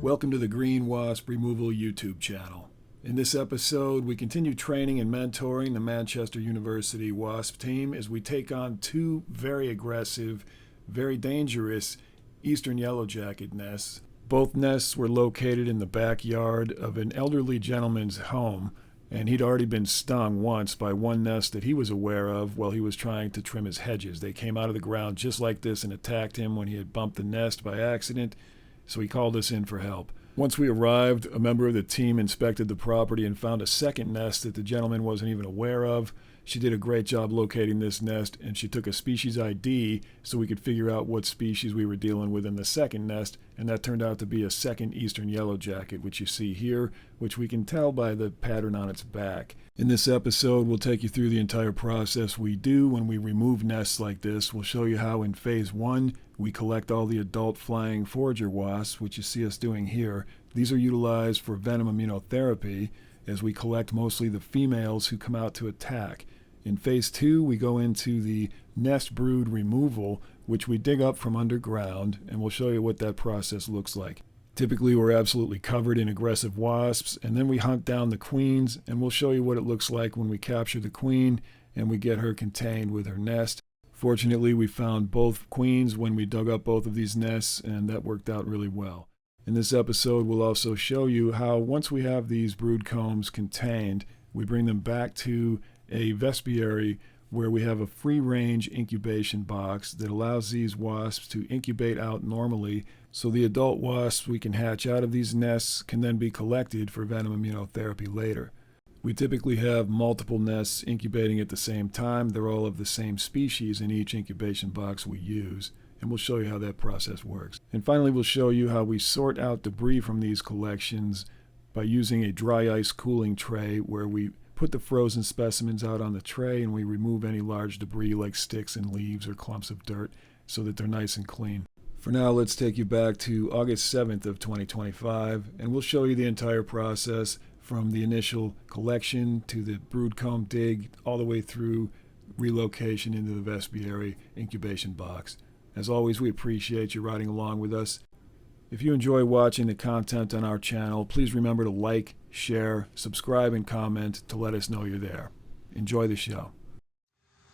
Welcome to the Green Wasp Removal YouTube channel. In this episode, we continue training and mentoring the Manchester University Wasp Team as we take on two very aggressive, very dangerous Eastern Yellowjacket nests. Both nests were located in the backyard of an elderly gentleman's home, and he'd already been stung once by one nest that he was aware of while he was trying to trim his hedges. They came out of the ground just like this and attacked him when he had bumped the nest by accident. So he called us in for help. Once we arrived, a member of the team inspected the property and found a second nest that the gentleman wasn't even aware of. She did a great job locating this nest, and she took a species ID so we could figure out what species we were dealing with in the second nest, and that turned out to be a second Eastern Yellowjacket, which you see here, which we can tell by the pattern on its back. In this episode, we'll take you through the entire process we do when we remove nests like this. We'll show you how in phase 1, we collect all the adult flying forager wasps, which you see us doing here. These are utilized for venom immunotherapy, as we collect mostly the females who come out to attack. In phase 2, we go into the nest brood removal, which we dig up from underground, and we'll show you what that process looks like. Typically, we're absolutely covered in aggressive wasps, and then we hunt down the queens, and we'll show you what it looks like when we capture the queen and we get her contained with her nest. Fortunately, we found both queens when we dug up both of these nests, and that worked out really well. In this episode, we'll also show you how once we have these brood combs contained, we bring them back to a vespiary where we have a free-range incubation box that allows these wasps to incubate out normally, so the adult wasps we can hatch out of these nests can then be collected for venom immunotherapy later. We typically have multiple nests incubating at the same time. They're all of the same species in each incubation box we use, and we'll show you how that process works. And finally, we'll show you how we sort out debris from these collections by using a dry ice cooling tray where we put the frozen specimens out on the tray and we remove any large debris like sticks and leaves or clumps of dirt so that they're nice and clean. For now, let's take you back to August 7th of 2025, and we'll show you the entire process from the initial collection to the brood comb dig all the way through relocation into the vespiary incubation box. As always, we appreciate you riding along with us. If you enjoy watching the content on our channel, please remember to like, share, subscribe, and comment to let us know you're there. Enjoy the show.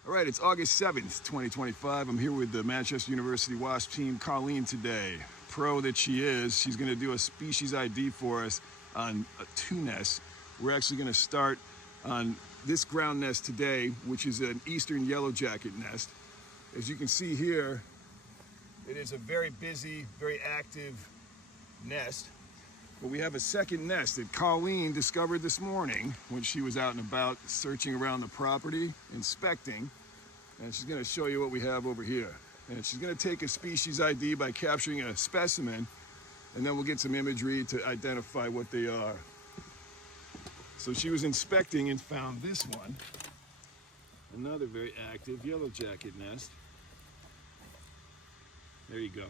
All right, it's August 7th, 2025. I'm here with the Manchester University Wasp Team, Colleen, today. Pro that she is, she's going to do a species ID for us on two nests. We're actually going to start on this ground nest today, which is an Eastern Yellowjacket nest. As you can see here, it is a very busy, very active nest. But we have a second nest that Colleen discovered this morning when she was out and about searching around the property, inspecting. And she's going to show you what we have over here. And she's going to take a species ID by capturing a specimen, and then we'll get some imagery to identify what they are. So she was inspecting and found this one, another very active yellowjacket nest. There you go.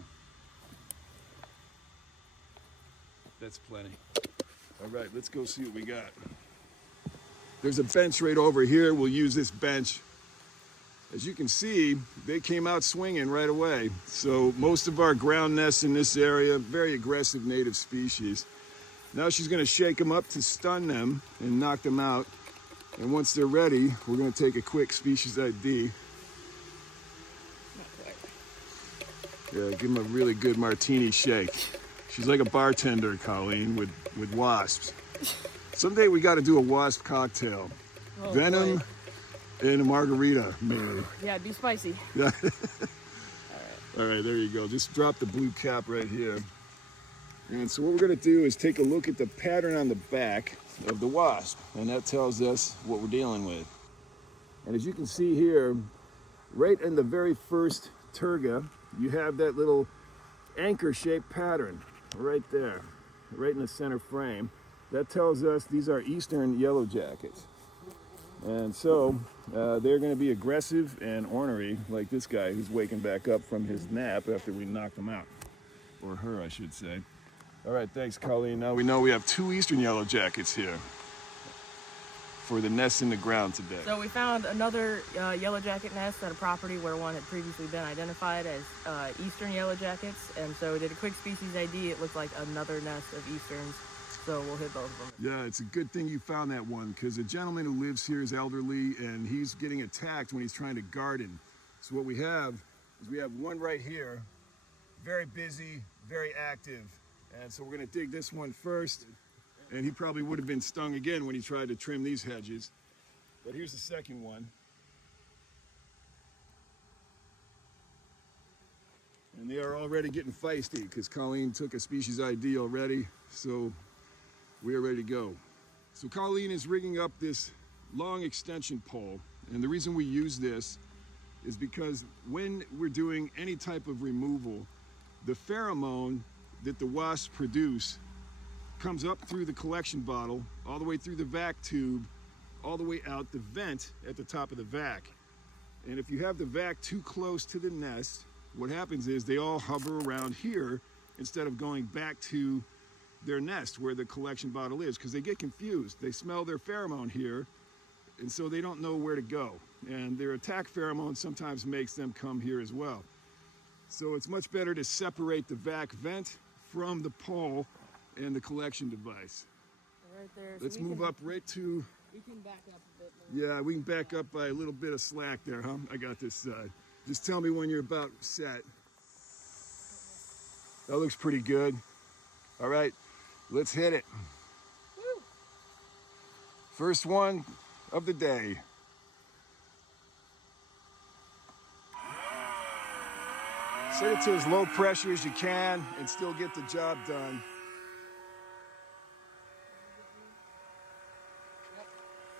That's plenty. All right, let's go see what we got. There's a bench right over here. We'll use this bench. As you can see, they came out swinging right away. So most of our ground nests in this area, very aggressive native species. Now she's going to shake them up to stun them and knock them out. And once they're ready, we're going to take a quick species ID. Yeah, give them a really good martini shake. She's like a bartender, Colleen, with wasps. Someday we got to do a wasp cocktail. Oh, Venom boy. and a margarita, maybe. Yeah, be spicy. Yeah. All right, there you go. Just drop the blue cap right here. And so what we're going to do is take a look at the pattern on the back of the wasp, and that tells us what we're dealing with. And as you can see here, right in the very first turga, you have that little anchor-shaped pattern right there, right in the center frame. That tells us these are Eastern Yellowjackets. And so they're going to be aggressive and ornery, like this guy who's waking back up from his nap after we knocked him out. Or her, I should say. All right, thanks, Colleen. Now we know we have two Eastern Yellowjackets here. for the nests in the ground today? So we found another yellowjacket nest at a property where one had previously been identified as Eastern Yellowjackets, and so we did a quick species ID. It looked like another nest of Easterns, so we'll hit both of them. Yeah, it's a good thing you found that one, because a gentleman who lives here is elderly and he's getting attacked when he's trying to garden. So what we have is we have one right here, very busy, very active, and so we're going to dig this one first. And he probably would have been stung again when he tried to trim these hedges. But here's the second one. And they are already getting feisty because Colleen took a species ID already, so we are ready to go. So Colleen is rigging up this long extension pole, and the reason we use this is because when we're doing any type of removal, the pheromone that the wasps produce comes up through the collection bottle, all the way through the vac tube, all the way out the vent at the top of the vac. And if you have the vac too close to the nest, what happens is they all hover around here instead of going back to their nest where the collection bottle is, because they get confused. They smell their pheromone here, and so they don't know where to go. And their attack pheromone sometimes makes them come here as well. So it's much better to separate the vac vent from the pole and the collection device. Right there. Let's move up right to... We can back up a bit more. Yeah, we can back up by a little bit of slack there, huh? I got this side. Just tell me when you're about set. That looks pretty good. All right, let's hit it. Woo. First one of the day. Set it to as low pressure as you can and still get the job done.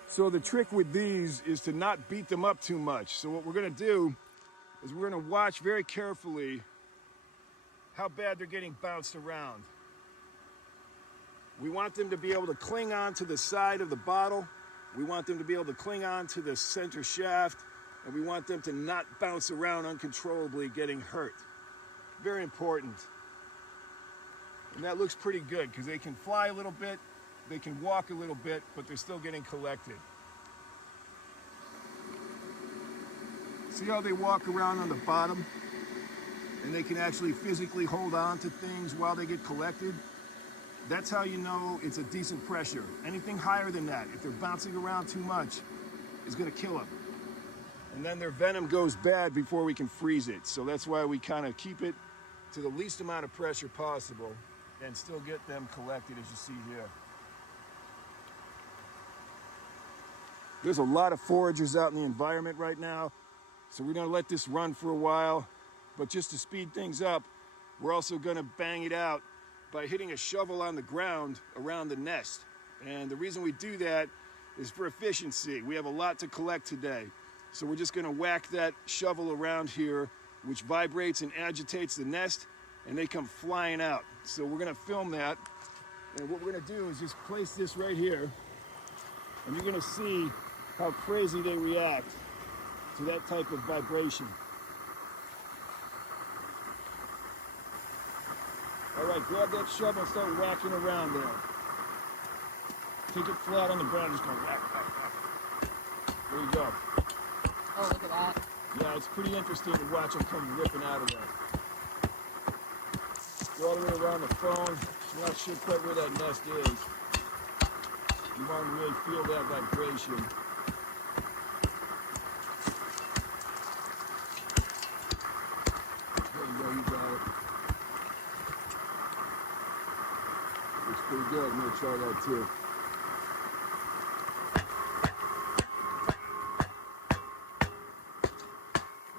So the trick with these is to not beat them up too much. So what we're gonna do is we're gonna watch very carefully how bad they're getting bounced around. We want them to be able to cling on to the side of the bottle. We want them to be able to cling on to the center shaft, and we want them to not bounce around uncontrollably, getting hurt. Very important. And that looks pretty good because they can fly a little bit, they can walk a little bit, but they're still getting collected. See how they walk around on the bottom? And they can actually physically hold on to things while they get collected? That's how you know it's a decent pressure. Anything higher than that, if they're bouncing around too much, is gonna kill them. And then their venom goes bad before we can freeze it. So that's why we kind of keep it to the least amount of pressure possible and still get them collected, as you see here. There's a lot of foragers out in the environment right now, so we're gonna let this run for a while, but just to speed things up, we're also gonna bang it out by hitting a shovel on the ground around the nest. And the reason we do that is for efficiency. We have a lot to collect today, so we're just gonna whack that shovel around here, which vibrates and agitates the nest, and they come flying out. So we're gonna film that, and what we're gonna do is just place this right here, and you're gonna see how crazy they react to that type of vibration. All right, grab that shovel and start whacking around there. Take it flat on the ground, just go whack, whack, whack. There you go. Oh, look at that. Yeah, it's pretty interesting to watch them come ripping out of there. Go all the way around the phone. You're not sure quite where that nest is. You want to really feel that vibration. There you go, you got it. Looks pretty good. I'm going to try that too.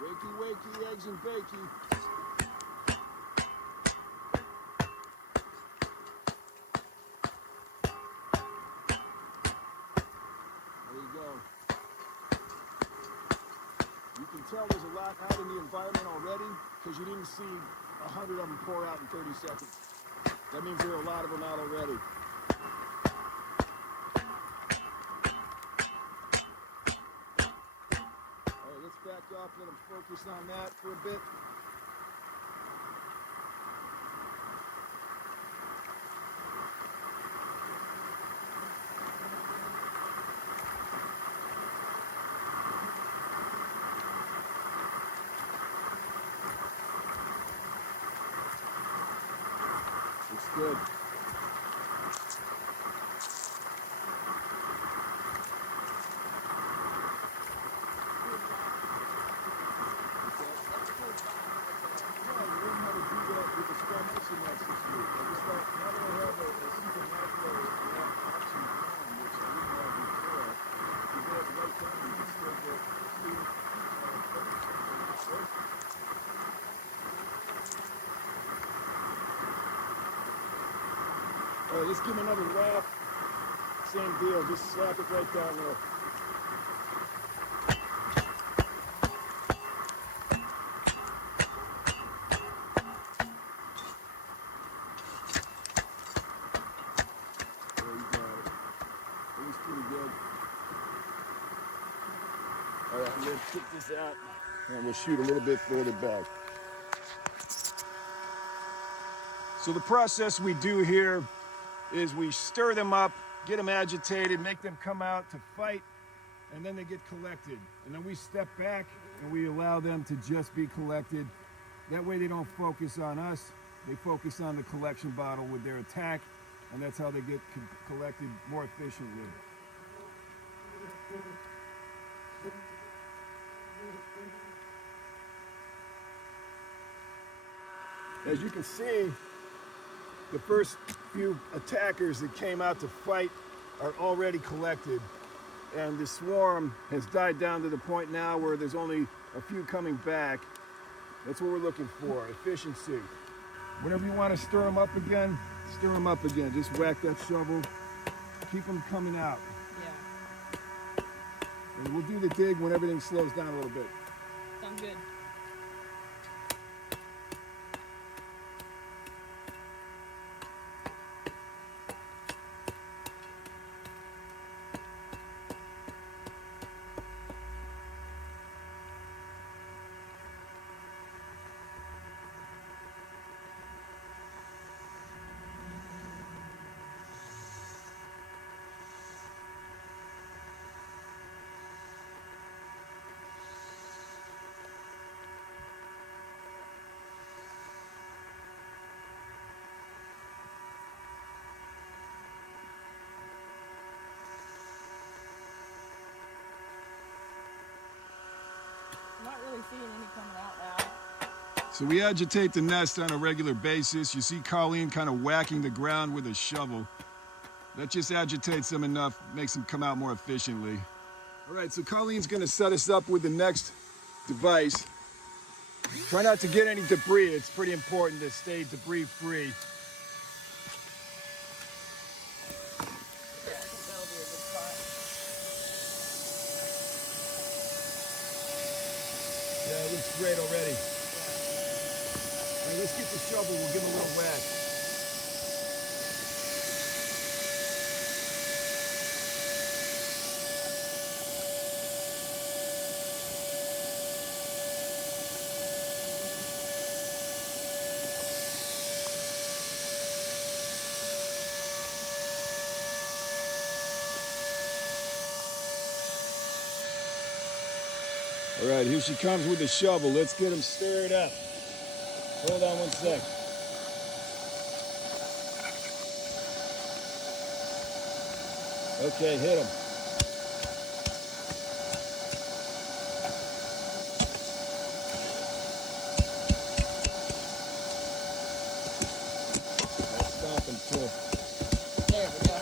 Wakey, wakey, eggs and bakey. There you go. You can tell there's a lot out in the environment already because you didn't see 100 of them pour out in 30 seconds. That means there are a lot of them out already. All right, let's back off, let them focus on that for a bit. Good. All right, let's give him another wrap. Same deal, just slap it right down there. There you got it. It was pretty good. All right, I'm gonna kick this out and we'll shoot a little bit further back. So the process we do here is we stir them up, get them agitated, make them come out to fight, and then they get collected. And then we step back and we allow them to just be collected. That way they don't focus on us, they focus on the collection bottle with their attack, and that's how they get collected more efficiently. As you can see, the first few attackers that came out to fight are already collected, and the swarm has died down to the point now where there's only a few coming back. That's what we're looking for, efficiency. Whenever you want to stir them up again, stir them up again. Just whack that shovel, keep them coming out. Yeah. And we'll do the dig when everything slows down a little bit. Sounds good. Not really seeing any coming out now. So we agitate the nest on a regular basis. You see Colleen kind of whacking the ground with a shovel. That just agitates them enough, makes them come out more efficiently. All right, so Colleen's gonna set us up with the next device. Try not to get any debris. It's pretty important to stay debris free. Yeah, I think that'll be a good spot. Yeah, it looks great already. All right, let's get the shovel. We'll give him a little whack. All right, here she comes with the shovel. Let's get him stirred up. Hold on one sec. Okay, hit him. Let's stop him too. There we go.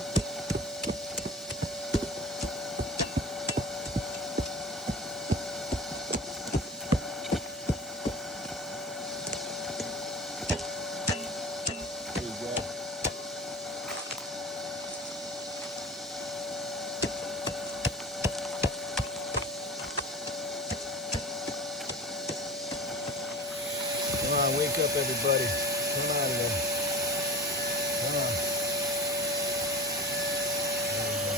There you go. Come on, wake up everybody. Come on then. Come on. There we go.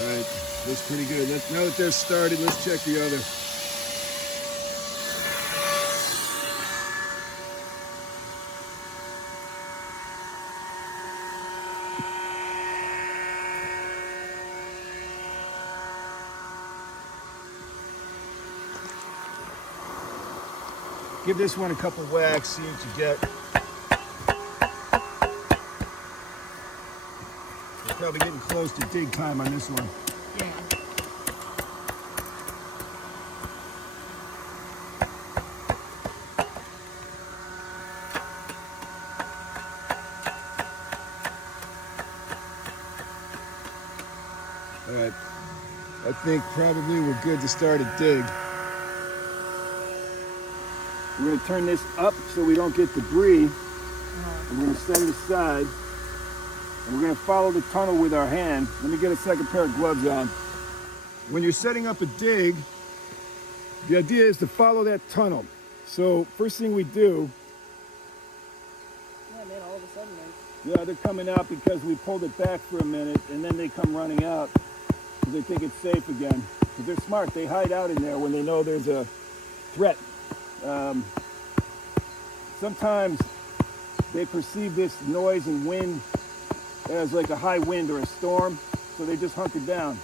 All right, looks pretty good. Now that they're started, let's check the other. Give this one a couple whacks, see what you get. We're probably getting close to dig time on this one. Yeah. All right, I think probably we're good to start a dig. We're going to turn this up so we don't get debris. And we're going to set it aside. And we're going to follow the tunnel with our hand. Let me get a second pair of gloves on. When you're setting up a dig, the idea is to follow that tunnel. So first thing we do, Yeah, man, all of a sudden, they're coming out because we pulled it back for a minute, and then they come running out because they think it's safe again. Because they're smart. They hide out in there when they know there's a threat. Sometimes they perceive this noise and wind as like a high wind or a storm, so they just hunker down.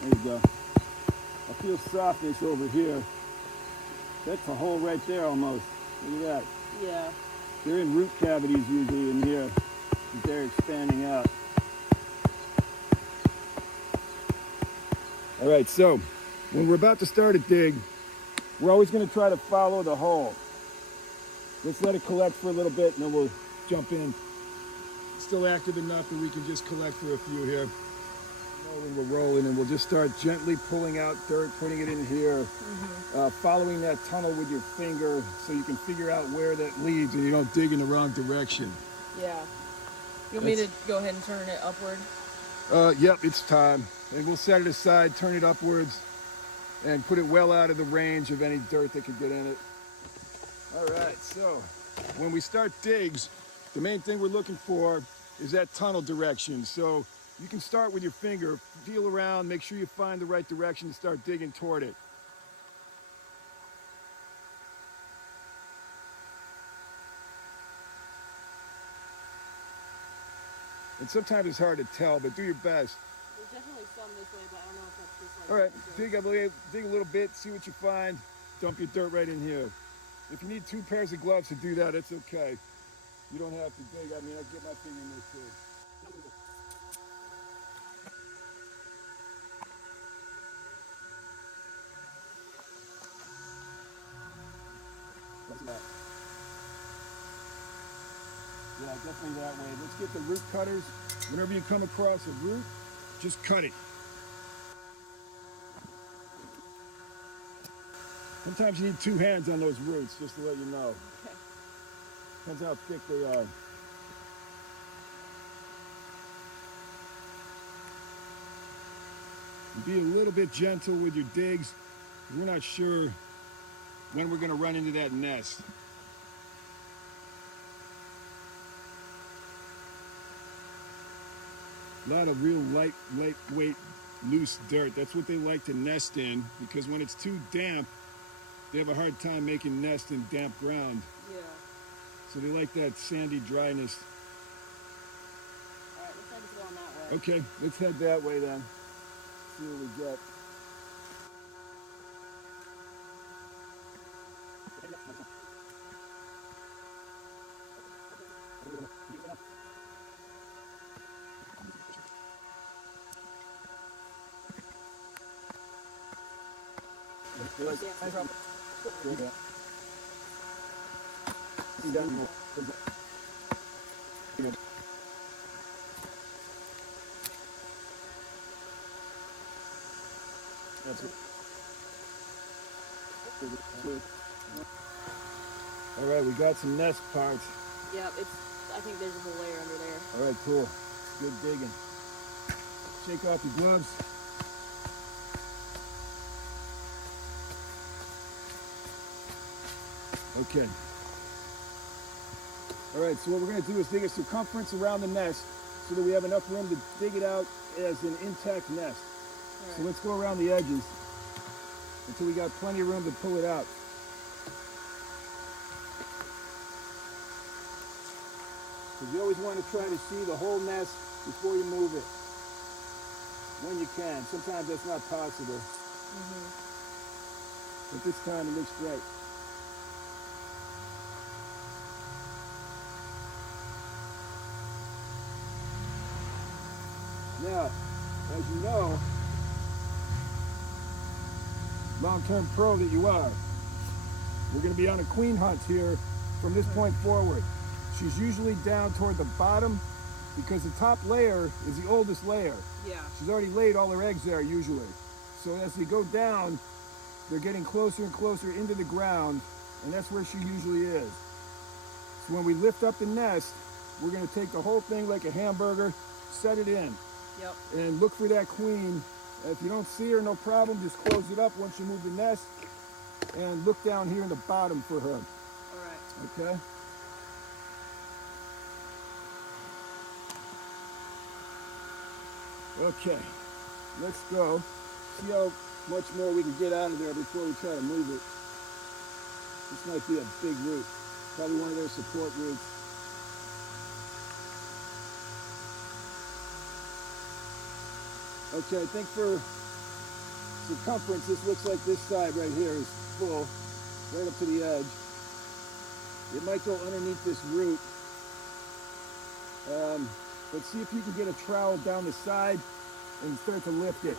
There you go. I feel softness over here. That's a hole right there almost. Look at that. Yeah. They're in root cavities usually in here. They're expanding out. All right, so when we're about to start a dig, we're always going to try to follow the hole. Let's let it collect for a little bit and then we'll jump in. It's still active enough that we can just collect for a few here. And we're rolling and we'll just start gently pulling out dirt, putting it in here, following that tunnel with your finger so you can figure out where that leads and you don't dig in the wrong direction. Yeah. You want me to go ahead and turn it upward? Yep, it's time. And we'll set it aside, turn it upwards, and put it well out of the range of any dirt that could get in it. All right, so when we start digs, the main thing we're looking for is that tunnel direction. So you can start with your finger, feel around, make sure you find the right direction to start digging toward it. And sometimes it's hard to tell, but do your best. There's definitely some this way, but I don't know if that's just like... All right, dig a little bit, see what you find, dump your dirt right in here. If you need 2 pairs of gloves to do that, it's okay. You don't have to dig. I mean, I get my finger in this too. Yeah, definitely that way. Let's get the root cutters. Whenever you come across a root, just cut it. Sometimes you need 2 hands on those roots, just to let you know. Okay. Depends how thick they are. And be a little bit gentle with your digs. We're not sure when we're going to run into that nest. A lot of real lightweight, loose dirt. That's what they like to nest in, because when it's too damp, they have a hard time making nests in damp ground. Yeah. So they like that sandy dryness. All right, let's head going that way. Okay, let's head that way then. See what we get. All right, we got some nest parts. Yeah, I think there's a whole layer under there. All right, cool. Good digging. Shake off your gloves. Okay. All right, so what we're going to do is dig a circumference around the nest so that we have enough room to dig it out as an intact nest. Right. So let's go around the edges until we got plenty of room to pull it out. Because you always want to try to see the whole nest before you move it, when you can. Sometimes that's not possible. but this time it looks great. Now, as you know, long-term pro that you are, we're going to be on a queen hunt here from this point forward. She's usually down toward the bottom because the top layer is the oldest layer. Yeah. She's already laid all her eggs there usually. So as they go down, they're getting closer and closer into the ground, and that's where she usually is. So when we lift up the nest, we're going to take the whole thing like a hamburger, set it in, Yep. and look for that queen. If you don't see her, no problem, just close it up once you move the nest, and look down here in the bottom for her. All right. Okay? Okay, let's go. See how much more we can get out of there before we try to move it. This might be a big root. Probably one of their support roots. Okay, I think for circumference, this looks like this side right here is full, right up to the edge. It might go underneath this root. But see if you can get a trowel down the side and start to lift it.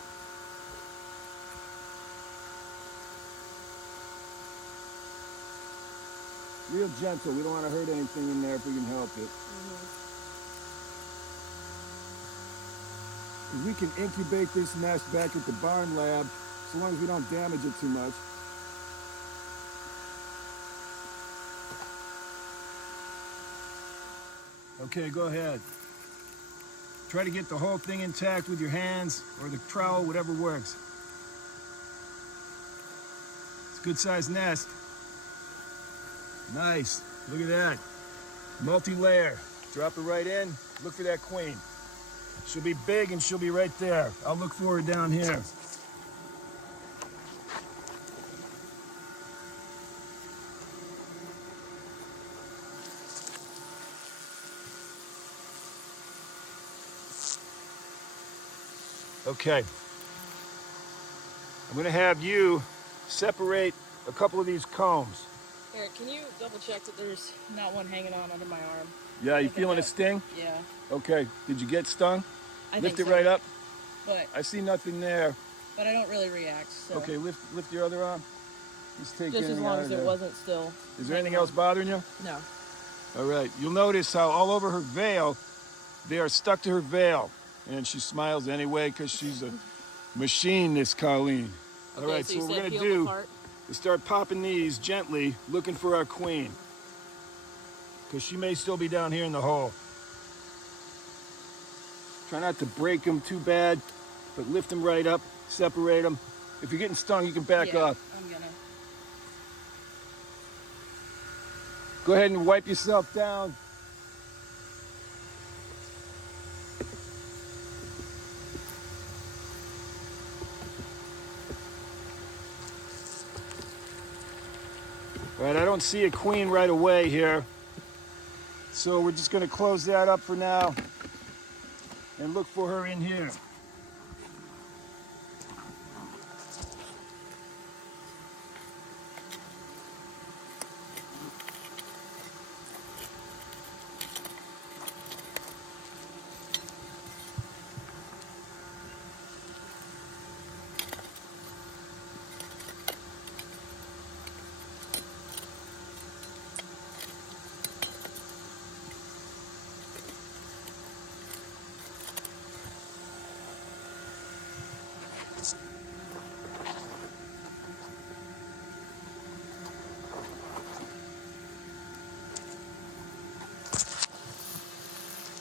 Real gentle. We don't want to hurt anything in there if we can help it. We can incubate this nest back at the barn lab so long as we don't damage it too much. Okay, go ahead. Try to get the whole thing intact with your hands or the trowel, whatever works. It's a good sized nest. Nice. Look at that. Multi-layer. Drop it right in. Look for that queen. She'll be big and she'll be right there. I'll look for her down here. Okay. I'm going to have you separate a couple of these combs. Eric, can you double check that there's not one hanging on under my arm? Yeah, you feeling a sting? Yeah. Okay. Did you get stung? I Lift think it so. right up. But I see nothing there. I don't really react. So. Okay, lift your other arm. Just take Just as anything long out as of it there. wasn't still. Is there anything else bothering you? No. All right. You'll notice how all over her veil, they are stuck to her veil. And she smiles anyway because she's a machine, this Colleen. All right, so what we're going to do is start popping these gently, looking for our queen. Because she may still be down here in the hole. Try not to break them too bad, but lift them right up, separate them. If you're getting stung, you can back off. I'm gonna. Go ahead and wipe yourself down. All right, I don't see a queen right away here. So we're just going to close that up for now and look for her in here.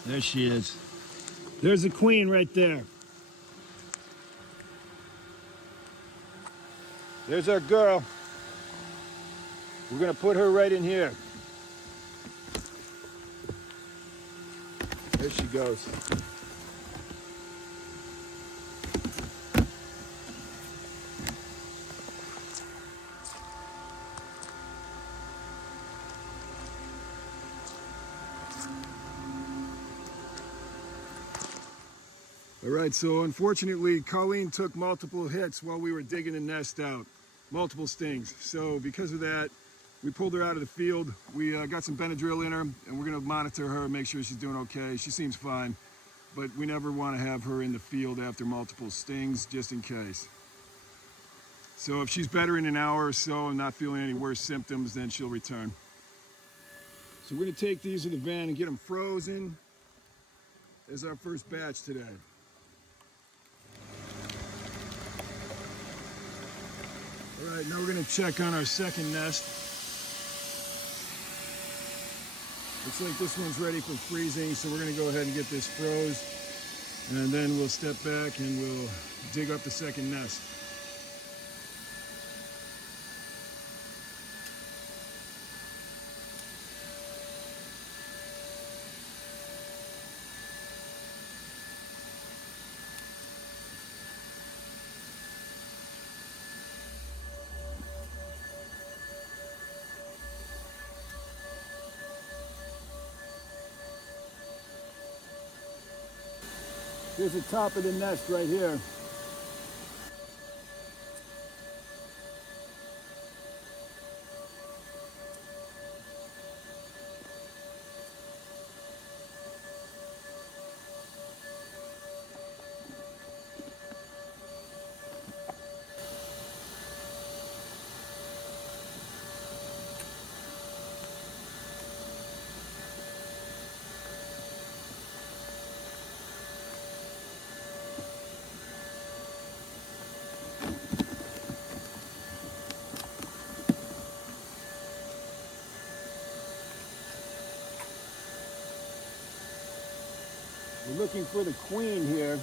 There she is. There's the queen right there. There's our girl. We're going to put her right in here. There she goes. All right, so unfortunately, Colleen took multiple hits while we were digging the nest out. multiple stings. So because of that, we pulled her out of the field. We got some Benadryl in her, and we're gonna monitor her, make sure she's doing okay. She seems fine, but we never wanna have her in the field after multiple stings, just in case. So if she's better in an hour or so and not feeling any worse symptoms, then she'll return. So we're gonna take these to the van and get them frozen as our first batch today. All right, now we're gonna check on our second nest. Looks like this one's ready for freezing, so we're gonna go ahead and get this froze, and then we'll step back and we'll dig up the second nest. Here's the top of the nest right here. We're looking for the queen here.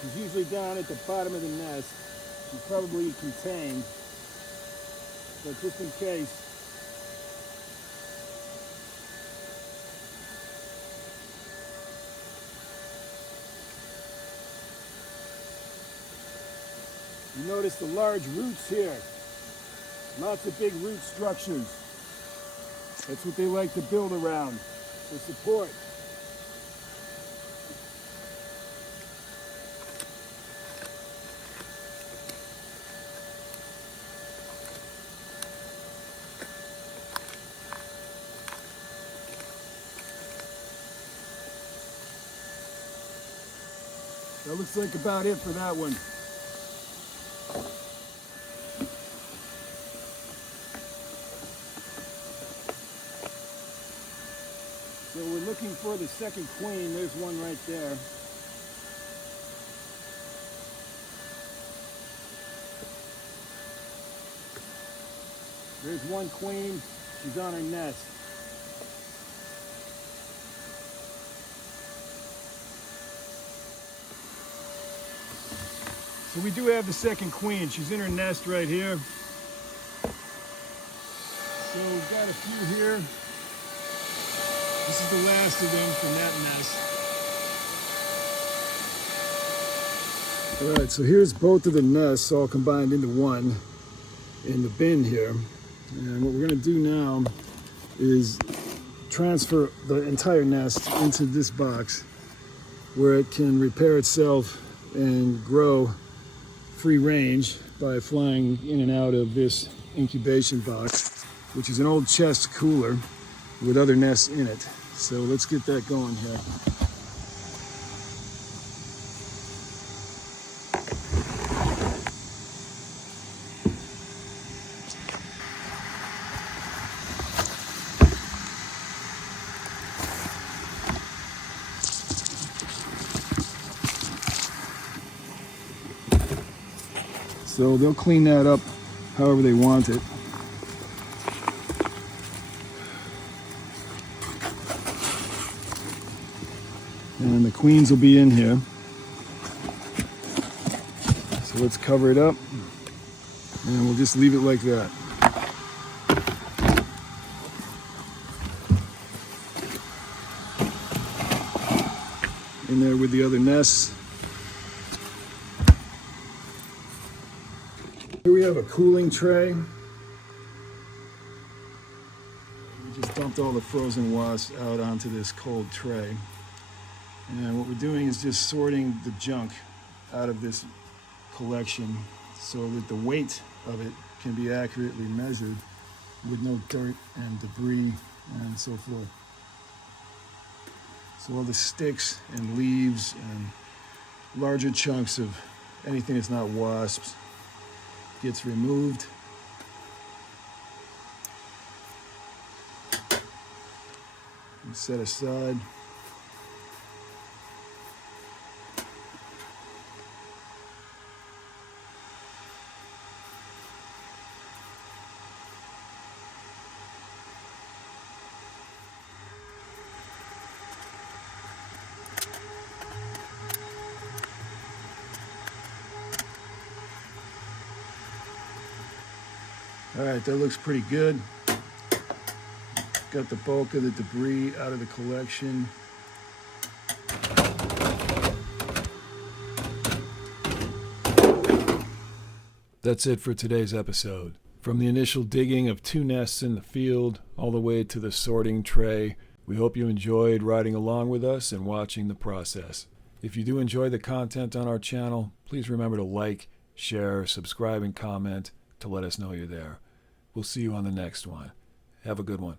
She's usually down at the bottom of the nest. She's probably contained, but just in case. You notice the large roots here. Lots of big root structures. That's what they like to build around, for support. That looks like about it for that one. So we're looking for the second queen. There's one right there. There's one queen. She's on her nest. So we do have the second queen. She's in her nest right here. So we've got a few here. This is the last of them from that nest. All right, so here's both of the nests all combined into one in the bin here. And what we're gonna do now is transfer the entire nest into this box where it can repair itself and grow free range by flying in and out of this incubation box, which is an old chest cooler with other nests in it. So let's get that going here. So they'll clean that up however they want it. And the queens will be in here. So let's cover it up and we'll just leave it like that. In there with the other nests. Here we have a cooling tray. We just dumped all the frozen wasps out onto this cold tray. And what we're doing is just sorting the junk out of this collection so that the weight of it can be accurately measured with no dirt and debris and so forth. So all the sticks and leaves and larger chunks of anything that's not wasps gets removed. And set aside. All right, that looks pretty good. Got the bulk of the debris out of the collection. That's it for today's episode. From the initial digging of 2 nests in the field all the way to the sorting tray, we hope you enjoyed riding along with us and watching the process. If you do enjoy the content on our channel, please remember to like, share, subscribe, and comment to let us know you're there. We'll see you on the next one. Have a good one.